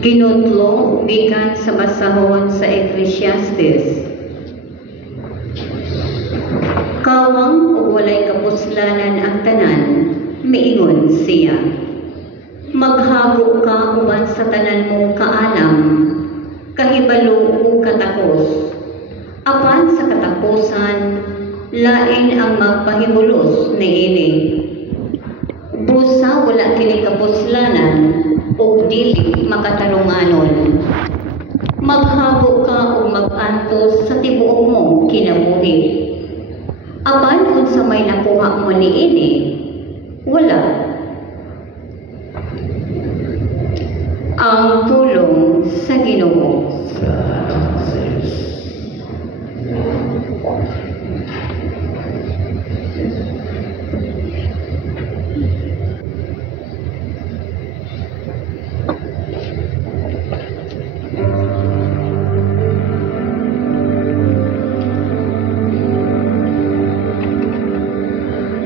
Kinutlo bikan sa basahon sa Ecclesiastes. Kawang ug walay kapuslanan ang tanan, miingon siya. Maghago ka uban sa tanan mo kaalam, kahibalo o katakos. Apan sa katapusan, lain ang magpahimulos niini. Busa wala kini kapuslanan o dili makatarunganon. Maghago ka o mag-antos sa tibuok mo kinabuhi. Apan unsa may nakuha mo niini, wala. Ang tulong sa Ginoo.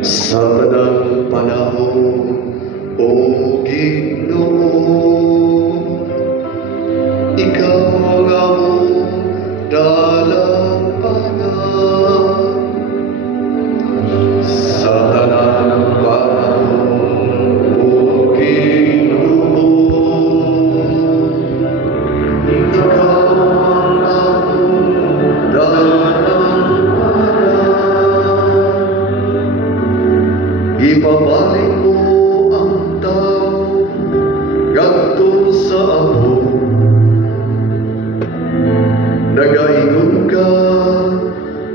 Sa tanang panahon, O Ginoo, Ikaw ang among dalampagan. Sa tanang panahon, O Ginoo, Ikaw ang among dalampagan. Ibabalik mo ang tao ngadto sa amo. Nagaingon ka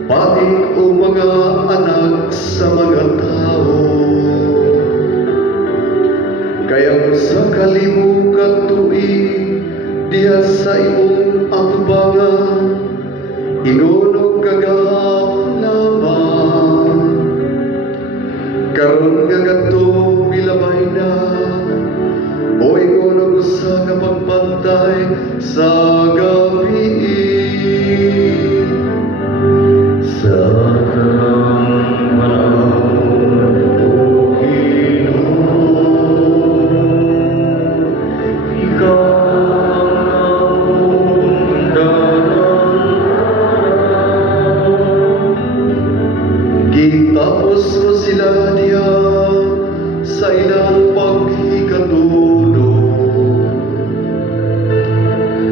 pati o mga anak sa mga tao. Kaya sa kalimukang tuig diha sa imong atubangan, ingon kagahapon lamang. Karon nga gatong milabay na, o ikaw usa ka pagbantay sa gabi. Sa tanang panahon, O Ginoo, Ikaw ang among dalampagan. Gitapos mo sila diya sa ilang paghikatulog.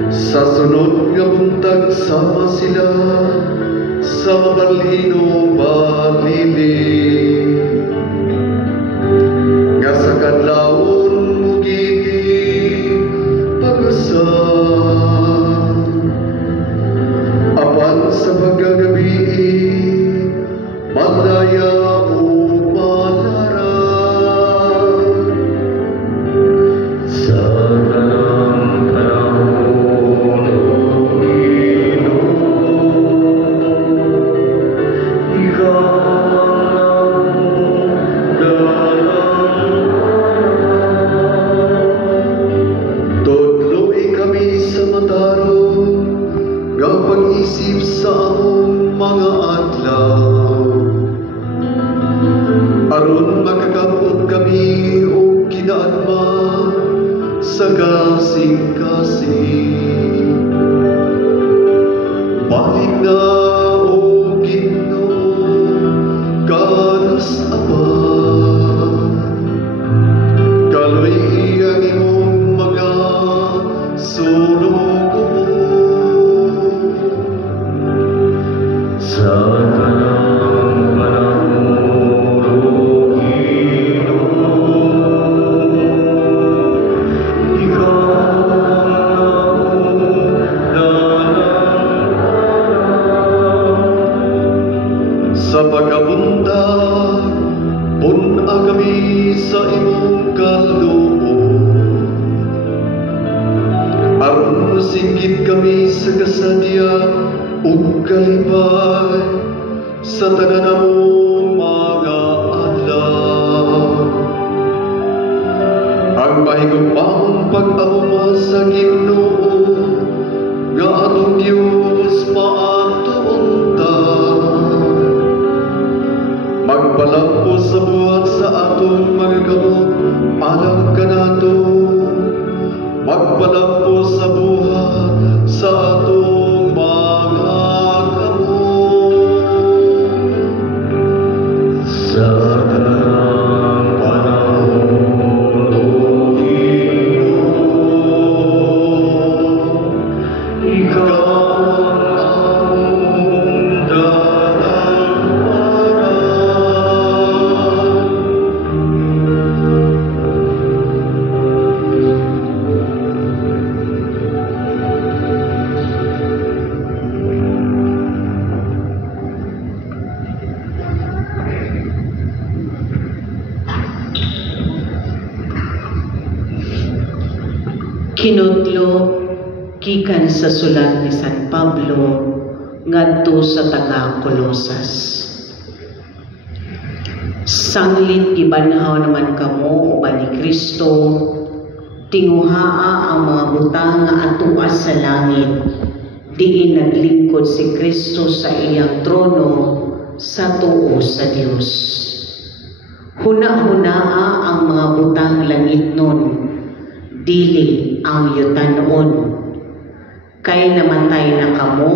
Sa sunod nga buntag sama sila sa mabalino-balili. Nga sa kadlawon mo giti pag-usan. Apan sa pagkagabi, malaya o malaran. Sa tanang panahon, O Ginoo, Ikaw ang among dalampagan. Tudloy kami sa matarong nga pag-isip sa among mga adlaw. Aron makakapot kami o kinaadma sa kasing-kasing. Balik na, O Ginoo, kanos apan. Kaloy ang imong mga sulugod. Sa tanang panahon, O Ginoo, Ikaw ang among dalampagan. Sa pagkabundag, pun-a kami sa imong kaloob. Aron masinggit kami sa kasadya ug kalipay sa tanan namong mga adlaw. Ang mahigupang pag-auma sa Ginoo nga atong Dios maatuuntan. Magbalangko sa buhat sa atong mga gamot, alam ka nato. Magbalangko Gikan sa sulat ni San Pablo ngadto sa taga Colosas. Sanglit gibanhaw naman kamo uban ni Kristo, tinguhaa ang mga butang nga atuas sa langit, diin naglingkod si Kristo sa iyang trono sa tuo sa Dios. Huna-hunaa ang mga butang langit nun, dili ang yutan-on. Kay namatay na kamo,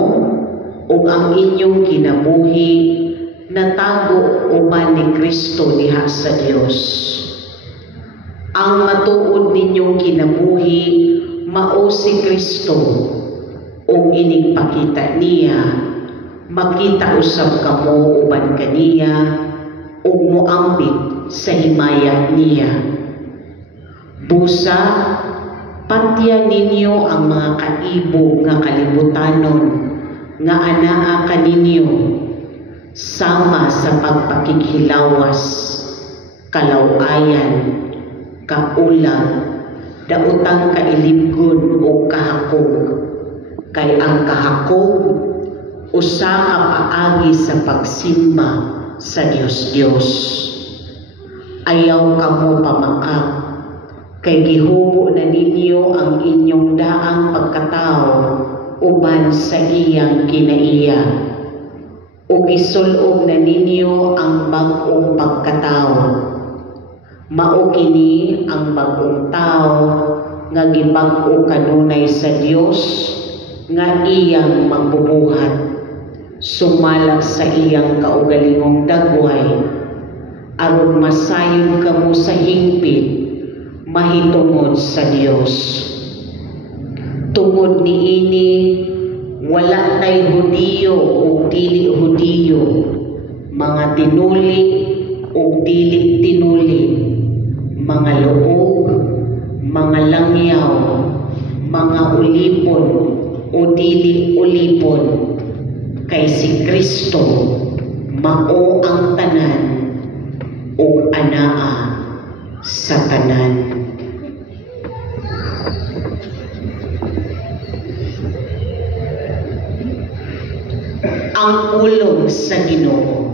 ug ang inyong kinabuhi natago uban ni Kristo diha sa Dios. Ang matuod ninyong kinabuhi mao si Kristo, ug inigpakita niya, makita usab kamo uban kaniya, ug moambit sa himaya niya. Busa, patyan ninyo ang mga kaibo nga kalibutanon nga anaa kaninyo, sama sa pagpakikhilawas, kalawayan, kaulang, daotang kailibgon o kahakog. Kay ang kahakog usa ka paagi sa pagsimba sa Dios-Dios. Ayaw kamo pamakak, kay gihubo na ninyo ang inyong daang pagkatao uban sa iyang kinaiya, ug isulob na ninyo ang bag-ong pagkatao. Mao kini ang bag-ong tao nga gibag-o kanunay sa Dios nga iyang magbubuhat, sumalak sa iyang kaugalingong dagway, aron masayon kamo sa hingpit mahitungod sa Dios. Tungod niini wala tay Hudiyo o dili Hudiyo, mga tinuli o dili tinuli, mga luog, mga langyaw, mga ulipon o dili ulipon, kay si Kristo mao ang tanan o anaa sa tanan. Ang ulong sa Ginoo.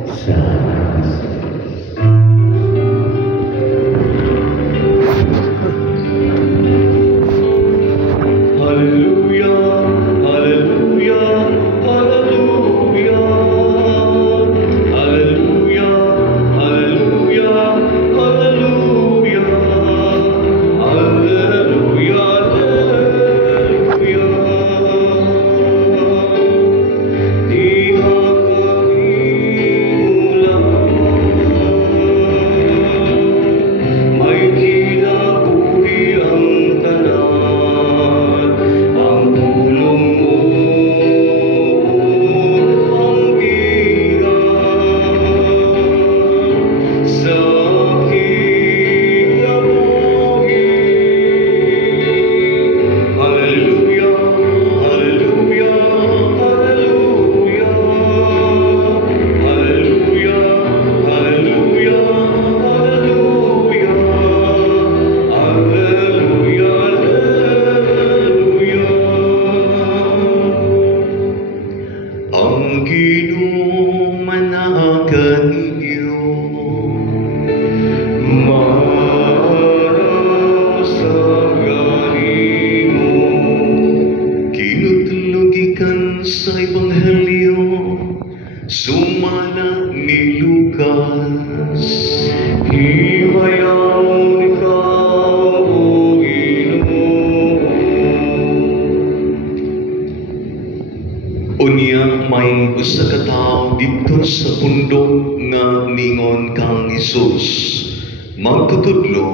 May usa ka tawo dito sa bundok nga ningon kang Hesus, magtutudlo,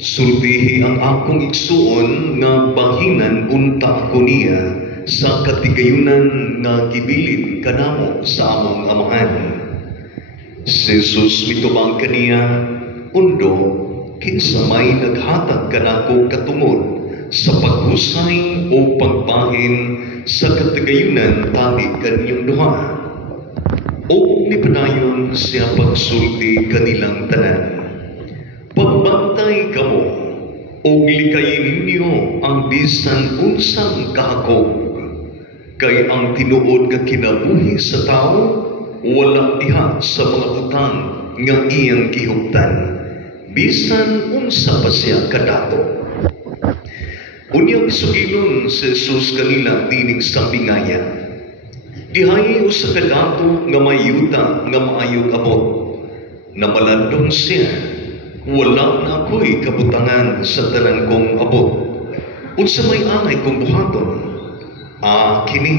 sulbihi ang akong igsuon nga bahinan unta ko niya sa katigayunan nga gibilin kanamo sa among amahan. Si Jesus mitubang kaniya, undo, kinsa may naghatag kanako katungod sa paghusay o pagbahin sa katagayunan tali kaniyong duha. O nipanayon siya pagsulti kanilang tanan. Pagbantay kamo, ug likayin ninyo ang bisan unsang kahakog. Kay ang tinuod nga kinabuhi sa tao wala diha sa mga butang nga iyang gihuptan, bisan unsa pa siya kadato. Unyang isugilon si Jesus kanila dinig sa bingaya. Dihay usa ka dato nga may yuta nga maayog abot. Namalandong siya, wala na ako'y kabutangan sa tanan kong abot. Unsa may angay kong buhaton? Kini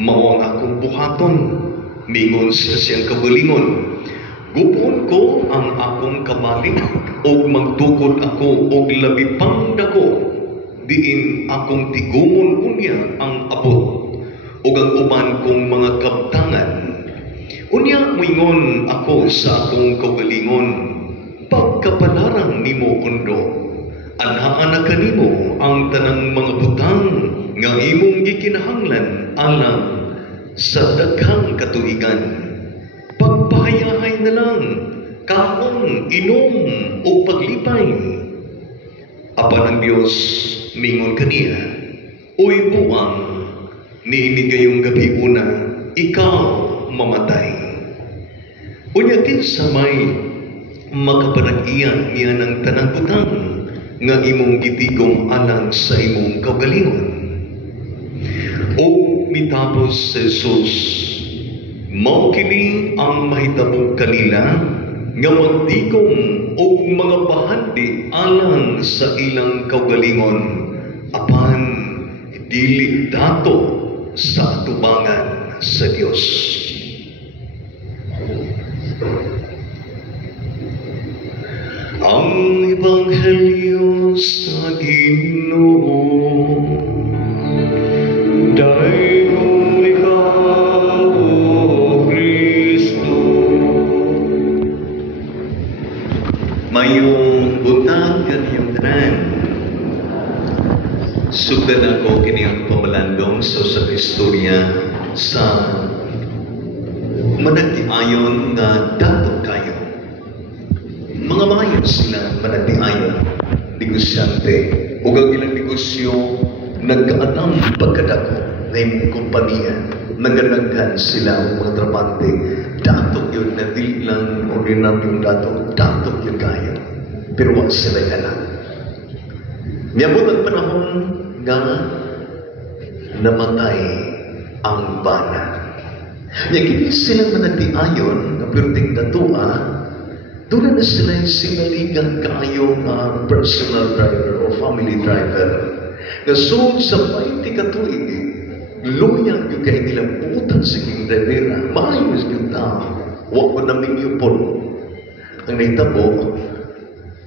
mao ang akong buhaton. Mingon siya siyang kagalingon. Gupon ko ang akong kamalik o magtukod ako og labi pang dako. Diin akong tigumon unya ang abot o ang uban kong mga kabtangan. Unya moingon ako sa akong kagalingon, pagkapalarang nimo undo, anhaan na kanimo ang tanang mga butang nga imong gikinahanglan alang sa daghang katuigan. Pagpahayahay na lang, kaon, inom o paglipay. Apan ang Diyos mingon kaniya, uy buwang, niini gayong gabi una, ikaw mamatay. Unya kinsa may makapanag-iyan niya ng tanang butang nga imong gitigom alang sa imong kaugalingon. O mitapos si Jesus, mao kini ang mahitabong kanila nga magtigom o mga bahandi alang sa ilang kaugalingon, apan dili dato sa atubangan sa Dios. Ang Ebanghelyo sa Ginoo, dayon ikaw, O Kristo. Mayong butang kaniyong tanan, sugdan ako kiniyang pamalandong sa istorya sa managtiayon na dato kayo. Mga mayon sila managtiayon, negosyante, o ang ilang negosyo nagkaanang pagkadako na imong kompanya, naganaghan sila ang mga trabante. Dato yun na di lang ordinaryong dato yun kayo. Pero wag sila anak. Miyabot ang panahon nga namatay ang bana. Kini silang managtiayon nga perting datua, doon na sila sinaligan kayo nga personal driver o family driver. Nga so sa 20 katuig, luyang yung kayo nilang utang sa king drivera, maayos yung tao, huwag mo namin yung pon. Ang naitabo,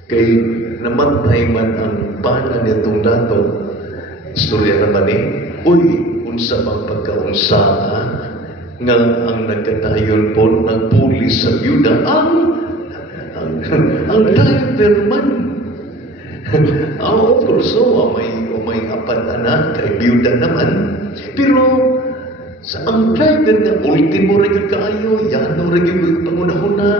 kay namatay man ang bana nitong dato, istorya naman uy, unsa bang pagkaunsa nga ang nagkatayon po nagpuli sa byuda ang driver man. Of course, may apat anak kay byuda naman, pero sa ang driver nga ultimo rin kayo, yano rin yung pangunahuna,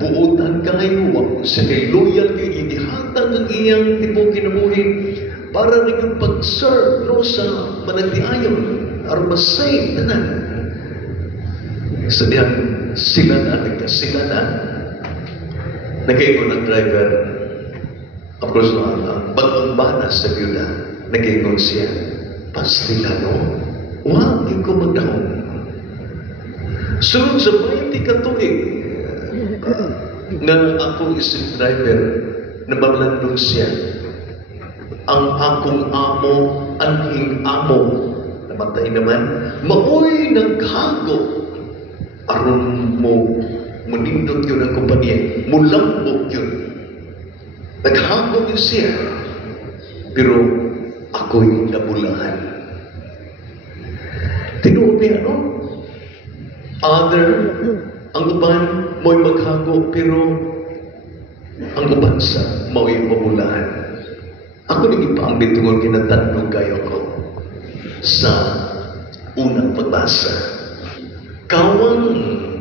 buotan kayo, wag sa kay loyal kayo, inihatag ang iyang tipong kinabuhin para rin yung pag-serve no, sa managtiayon armasay na. Sadihan sila na nag-iikon ng driver. Of course, bagong bana sa byuda, nag-iikon siya, pastilano, wag ko magdahon. Sunod sa 20 katuig, na ako isang driver, nabalandong siya, ang akong amo, anhing amo, namatay naman, maoy naghago, aron mo manindot yun ang kumpanya, mulambok yun. Naghagod yun siya. Pero ako'y nabulahan. Tinuod niya, no? Other, ang uban mo'y maghago, pero ang uban sa mo'y mabulahan. Ako naging paambit tungkol kinatandong kayo ko sa unang pagbasa. Kawang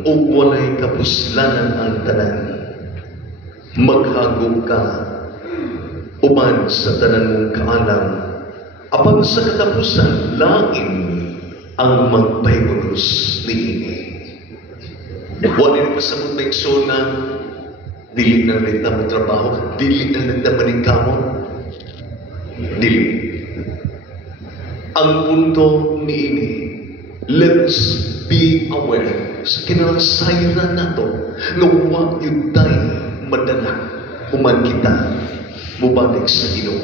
o walay kapuslanan ang tanan, maghagog ka uban sa tanan mong kaalam, apan sa katapusan, lain ang magpahimunos niini. Wala rin pasabot na ikso na dili na nagda mo trabaho, dili na nagda maningkamot, dili. Ang punto niini, let's be aware sa kinasayran nato nga huwag yun tayo madala human kita mubalik sa Ginoo.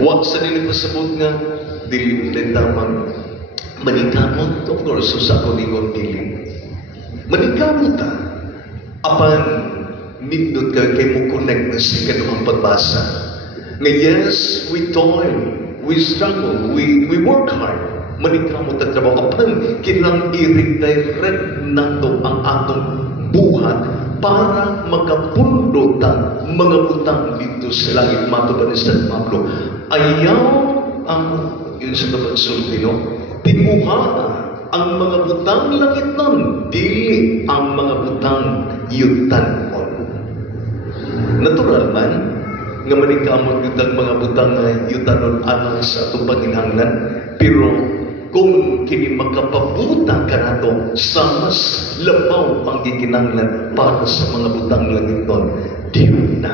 Huwag sa nila pasabot nga dili nila tamang maningkamot. Of course, so sa kuningon dili maningkamot ta apan nindot ka kay mo connect na sa kanuang pagbasa nga yes, we toil, we struggle, we work hard, maningkamot ang trabaho apan kinang i-redirect nato ang atong buhat para makapundot ang mga butang dito sa langit. Matubad ni San Pablo, ayaw ang yun sa kapansulti, no? Timuhaan ang mga butang langit nun, dili ang mga butang yutan-on. Natural man nga maningkamot yun ang mga butang yutan-on alang sa itong Panginoon, pero kung kini makapabuta ka nato sa mas labaw ang gikinanglan para sa mga butang langit nun, diyan na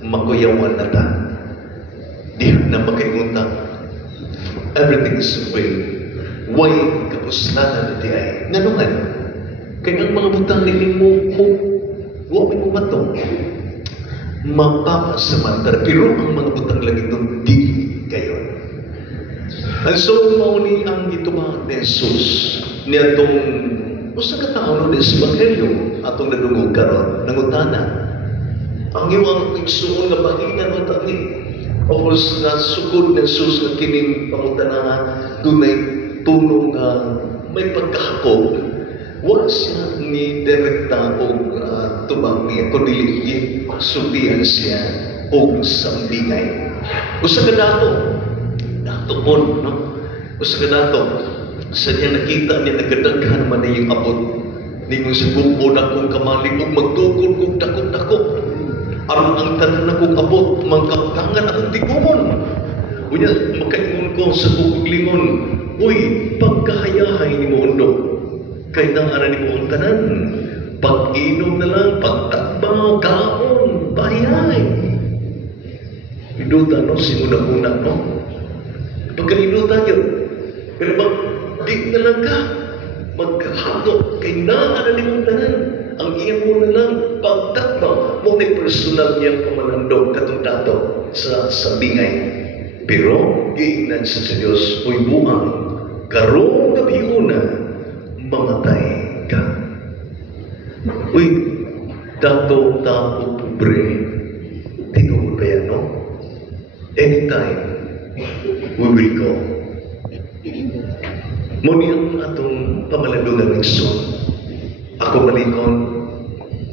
makuyawan na ta. Diyan na makaingunta. Everything is well. Why kapuslanan na diay? Nanungan. Kaya ang mga butang nilin mo, huwag mo matong mapapasamantara. Pero ang mga butang langit nun, di kayo. And so, mauni ang gitubahag ni Jesus niya itong usa ka tao ni sa Evangelyo atong nadungog karon nangutana. Ang iwang igsuon nga bahingan mo tani. Of course, nasugod ni Jesus nga kining pangutana dunay tulong nga may pagkahakog. Wala siya ni direkta o tubang niya kundi sultihan siya o sambingay. Usa ka dato po, no? Usa ka dato, sa niya nakita niya nagadaghan man na yung abot. Ningon sa bukod akong kamalig ug magtukod kong dakot-dakot. Aron ang tanan akong abot, mangkaptangan akong tigumon. Unya, makaingon ko sa bukog-lingon, uy, pagkahayahay ni mo undo. Kaya nang ni mo ang tanan. Pag-inom na lang, pagtakbaw, kaon, bahay. Iduta, no? Simuna-una, no? Pagkalino tayo, pero di na lang ka, magkahagok, kay naanalimong tanan, ang iya mo na lang, pagtakbaw, mo may personal niyang pamalandong katong dato sa bingay. Pero, giingnan sa Diyos, uy buang, karong gabi una, mamatay ka. Uy, dato tao pobre, tingog ba yan, no? Anytime, we will go. Muni ang atong pamalandungan ng son. Ako malikon,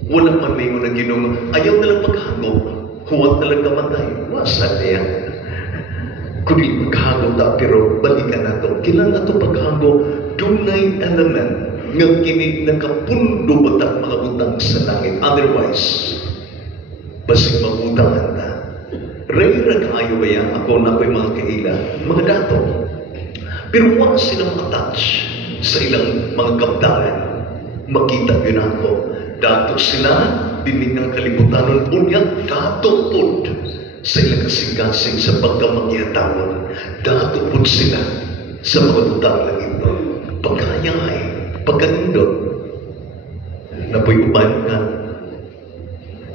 wala man may unang Ginoo, ayaw na lang maghagok, huwag na lang kamatay. Wasa niya. Kundi maghagok ta, pero balikan na ito. Kailangan ito paghagok, dunay element nga kini nakapundo batak mga butang sa langit. Otherwise, basig mabutangan ta. Rera kaayo ba yan? Ako na ako'y mga kaila, mga dato. Pero wala silang attach sa ilang mga kaptaran. Makita yun ako. Dato sila, diningang kalibutanon, unyang dato po sa ilang kasing-kasing sa pagkamangyatawan. Dato po sila sa mga butang langit nun. Pagkayay, pagkanindot. Napoy-uban na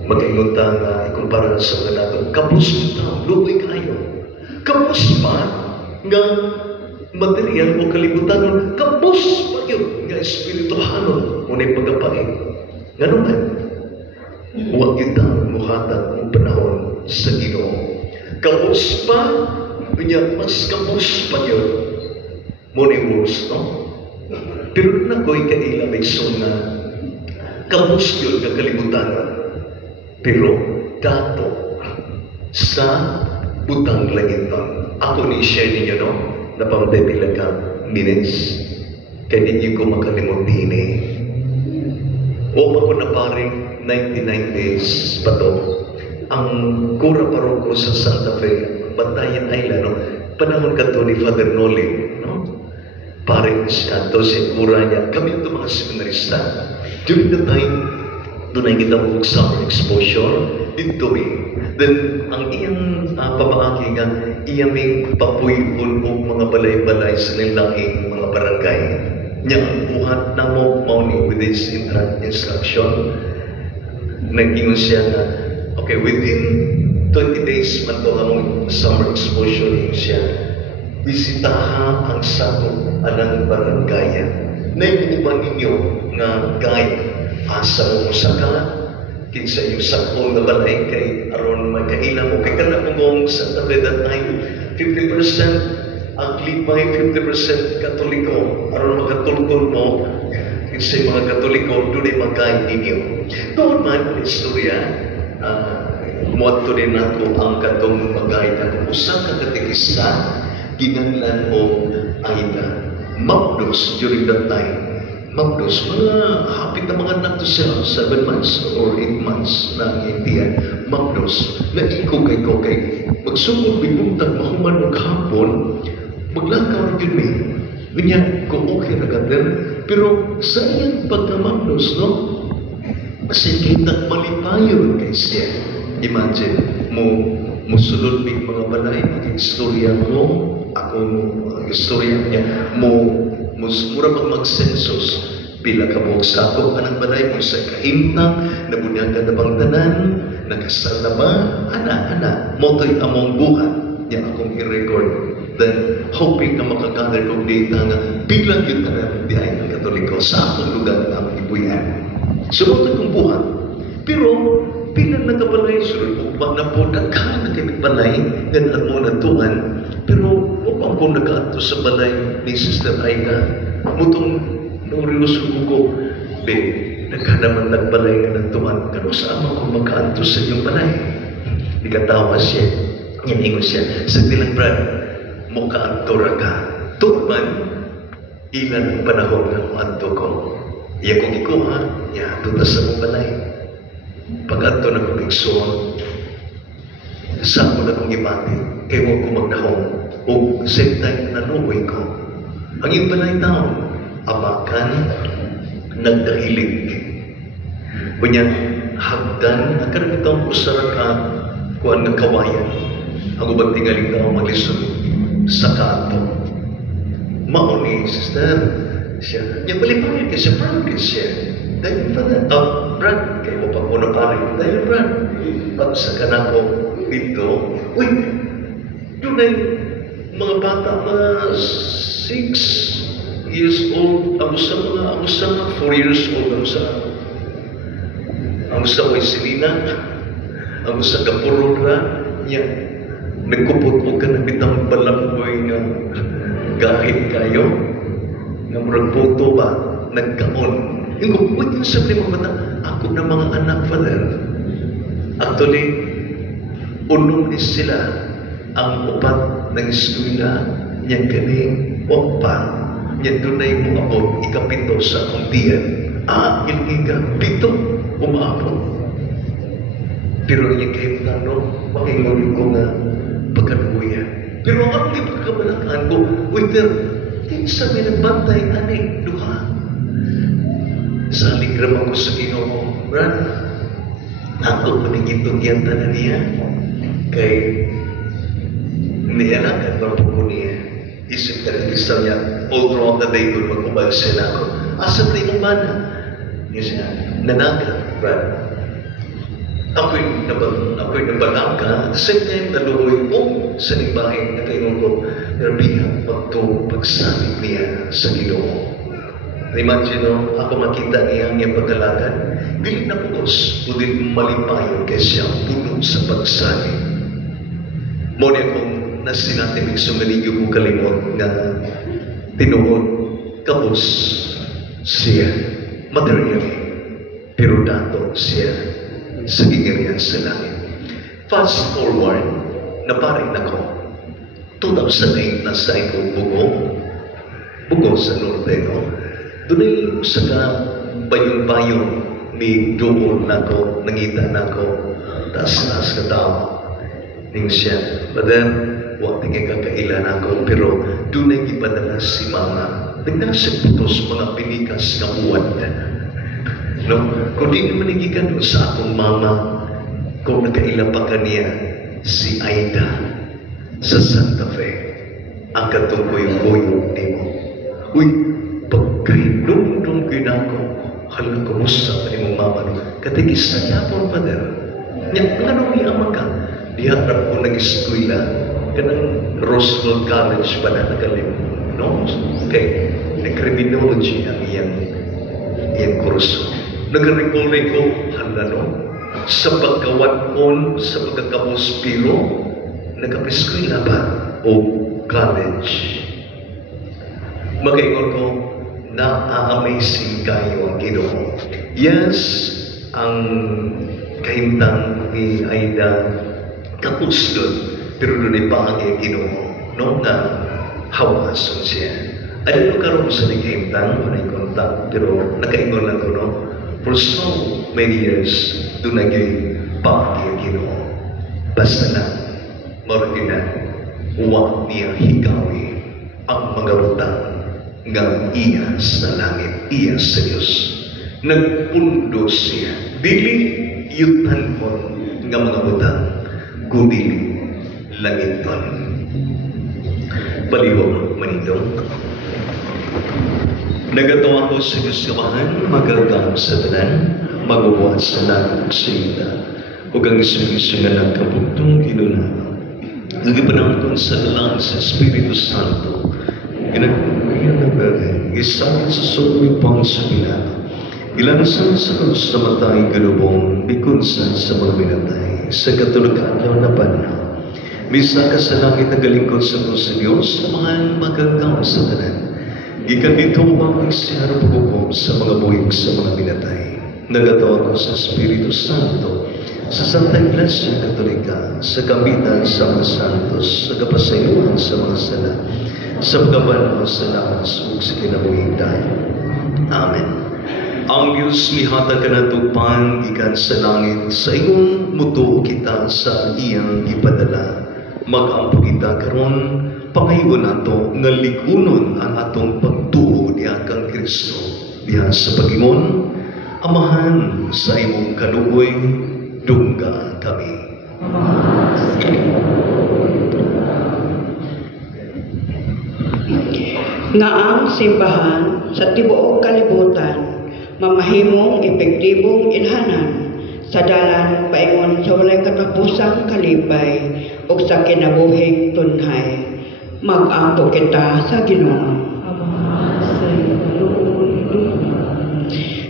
mag-ingon ta nga ikumpara sa mga nato. Kapos ta, lupoy kayo. Kapos pa nga material o kalibutan. Kapos pa yun nga espirituhanon. Muna'y pagkapangin. Nga naman, huwag yun ta muhatag ang panahon sa Ginoo. Kapos pa, mas kapos pa yun. Muna'y worse, no? Pero nako'y kaila so nga kapos yun nga kalibutan. Pero dato sa butang langit nun. Ako ni-share ninyo, no? Napamatay bilang ka minutes. Kaya ninyo ko makalimot din eh. O ako na paring 99 days pa to. ang kura paroko sa Santa Fe, Bantayan Island, no? Panahon ka to ni Father Noli, no? Paring siya, to si kura niya. Kami ito mga seminarista. During the time, doon ay kita mo summer exposure, dito Then, ang iyang pabaaki nga, iyaming papuyon o mga balay-balay sa nilaking mga barangay. Nya, buhat na mo mauni with this instruction. Nag-ingon siya na, okay, within 20 days man to among summer exposure siya, bisitaha ang sakop anang barangay. Naiiniban ninyo nga guide asa mo saka kinsa yung sakop na balay kay aron magkailang mo kay kana mong sa tabi that time 50% ang lipay, 50% Katoliko aron makatultol mo kinsa mga Katoliko doon ay mag-guide ninyo. Doon man ang istorya, muadto din ako ang katong mag-guide ako. Usang katekista, ginanglan o Aida. Mabdos during that time. Mabdos, mga hapit na mga anak to siya, 7 months or 8 months na ang Indian. Mabdos, naiko kay magsugod bibuntag mahuman og hapon, maglakaw yun Ganyan, kung okay na kader, pero sa iyang pagkamagnos, no? Kasi kita malipayon kay siya. Imagine, musulod may mga balay, mag-istorya mo, akong istorya niya, mura mag-census, pila ka mo sa ako, anang balay mo sa kahimtang, nabunyagan na bang tanan, nakasal na ba, ana, moto'y among buhat, niya akong i-record. Then, hoping na makagather kong data nga bilang yun na di ay ng Katoliko sa akong lugar na ang ibuyan. Sumunod kong buhat. Pero, bilang nagkabalay, sunod ko na po, nagkaan na kayo balay, ganaan mo na tuwan. Pero, upang po nagkaato sa balay ni Sister Aida, mutong nurilusun ko, nagkaan naman nagbalay ka ng tuwan. Kano sa ama ko magkaato sa inyong balay? Ikatawa siya. Yan ingon siya. Sa bilang brad, mukaantura ka. Tuman, ilan ang panahon ng anto ko. Iya kong ikuha, tutas sa mong balay. Pag-anto na kong igsoon, saan mo na kong ibati, kaya mo ko magdahong, o same time nanuwi ko. Ang iyong balay taon, abakan, nagdahilig. Kunya, hagdan, ang karagitang usara ka, kuhan ng kawayan. Ang ubang tingaling taong maglisod sa kanto. Mauni, sister, siya. Yung balipayan kasi Brad siya. Dahil pa na, Brad, kayo mo pa muna pare. Dahil Brad, pag sa kanako dito, uy, doon ay mga bata, mga 6 years old, ang usa 4 years old, ang usa ay silina, ang usa kapurod ra, niya, nagkupot mo ka na bitang balamboy nga gahit kayo nga murag puto ba nagkaon yung kupot yung sabi mo bata ako na mga anak father actually unong ni sila ang upat ng eskwela niya ganing opa niya dunay mo abot ikapito sa akong tiyan ilgiga pito umaabot pero niya kayo tanong makingunin ko nga pagkanuya. Pero ang di pagkabalakaan ko, waiter, kinsa may nagbantay, aning, duha. Sa aligram ako sa Ginoo, Brad, ako panigitong yan tanan niya. Kay, nialakan pa po niya. Isip ka rin isa niya, all throughout the day, kung magkubal siya na ako. Asa tayo mong bana? Niya siya, nanaga, Brad. Ako'y nabalangka, at the same time, naluhoy ko sa nibahin na kainong ko, nabihang pagsabi niya sa Ginoo. Imagine, ako makita niya ang iyang pagkalagan, bilik na pugos, kundi malipayon kay siya puno sa pagsabi. Muna akong nasinatin sa maligyo kong kalimot na tinuod, kapos siya, materially, pero dato siya sa gigirian sa langit. Fast forward, naparin ako. 2008 na sa ikong bugo sa norte, no? Doon sa ka bayong-bayong may duol na ako, nangita na ako. taas-taas ka tao. Ning siya, Brother, huwag tingin kakailan ako, pero doon ay ipadala si Mama. Nagnasip putos mga pinikas nga uwan. No? Kung di naman nagigan doon sa akong Mama, kung nagkaila pa kaniya, si Aida sa Santa Fe, ang katungkoy-koy ni mo. Uy, pagkainong-nong ginako, halang kumusta pa ni mong Mama, katigis na niya po, Brother. Nga nung iamang ka, diharap ko nag-eskwila, kanang Roosevelt College pa na nagalim. No? Okay. Nag-criminology ang iyang kurso. Nag-recall rin ko, no? Sa pagkawanon, sa pagkakamuspiro, nag-eskwila ba? O college? Mag-ingon ko, na-amazing kayo ang Ginoo. Yes, ang kahintang ni Aida kapos doon, pero doon ay paagi Ginoo, no? Na hawason siya. Ay, no karoon sa nagkahintang, wala yung kontak, pero nakaingon lang ko, no? For so many years, doon naging paagi Ginoo. Basta na, maruginan, huwag niya higawi ang mga utang nga iya sa langit, iya sa Diyos. Nagpundo siya, dili yutan mo nga mga utang, kundi langit nun. Palihog manindong. Nagatawa ko sa Diyos kamahan, magagang sa tanan, magubuhat sa langit sa ita. Huwag ang isang nga ng kabugtong kinunano. Nagipanangton sa dalang sa Espiritu Santo. Gisakit sa sukoy pang sa pinaka. Ilansan sa krus na matay galubong, bikunsan sa mga binatay, sa katulugan na panahon. Misa ka sa langit na galingkod sa krus sa Diyos, sa mga magagaw sa tanan. Gikan dito ang isihara pagkukom sa mga buhig sa mga binatay. Nagatawag ko sa Espiritu Santo, sa Santa Iglesia Katolika, sa kamitan sa mga santos, sa kapasayuhan sa mga sala, sa pagkabanaw sa lakas ug sa kinabuhing dayon. Amen. Ang Diyos mihatag ka natupan gikan sa langit, sa iyong mutuo kita sa iyang ipadala. Mag-ampo kita karon, pangayon nato nga ligunon ang atong pagtuo niya kang Kristo. Diha sa Panginoon, amahan sa imong kaluoy, dungga kami. Nga ang simbahan sa tibuok kalibutan mamahimong epektibong ilhanan sa dalan paingon sa walay katapusang kalipay ug sa kinabuhing tunhay. Mag-ampo kita sa Ginoo.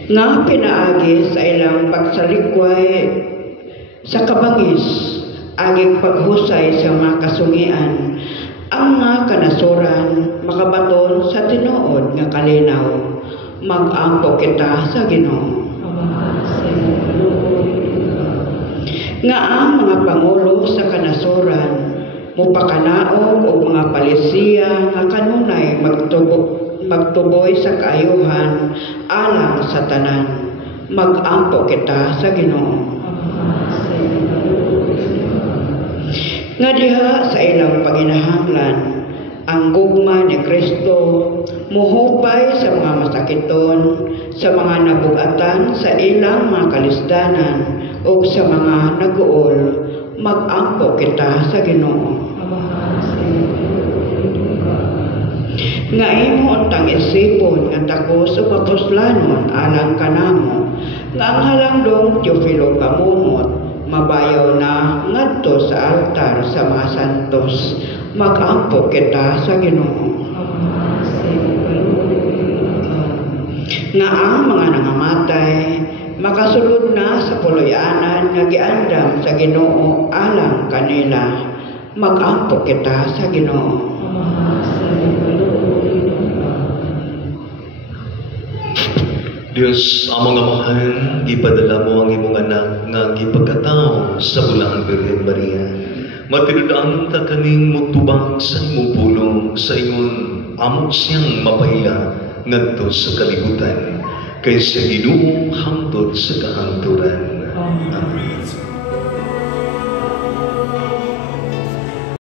Nga pinaagi sa ilang pagsalikway sa kabangis, aging paghusay sa mga kasungian, ang mga kanasuran makabaton sa tinuod nga kalinaw. Mag-ampo kita sa Ginoo. Nga ang mga pangulo sa kanasuran mupakanaog og mga palisiya nga kanunay magtuboy sa kaayuhan alang sa tanan. Mag-ampo kita sa Ginoo. Nga diha sa ilang paginahanglan, ang gugma ni Kristo muhupay sa mga masakiton, sa mga nabugatan sa ilang mga kalisdanan o sa mga naguol. Mag-ampo kita sa Ginoo. Nga imo untang isipon nga takos o kapuslanon alang kanamo, nga ang halangdong Teofilo pamumot, mabayaw na ngadto sa altar sa mga santos. Mag-ampo kita sa Ginoo. Nga ang mga nangamatay makasulod na sa puloy-anan nga giandam sa Ginoo alang kanila. Mag-ampo kita sa Ginoo. Diyos, among amahan, ipadala mo ang imong anak nga gipagkatao sa bulang Birhen Maria. Matinudan ta kaning mutubang sa imong pulong, sa imong amo siyang mapaila ngadto sa kalibutan, kay sa Ginoo hangtod sa kahangturan. Amen.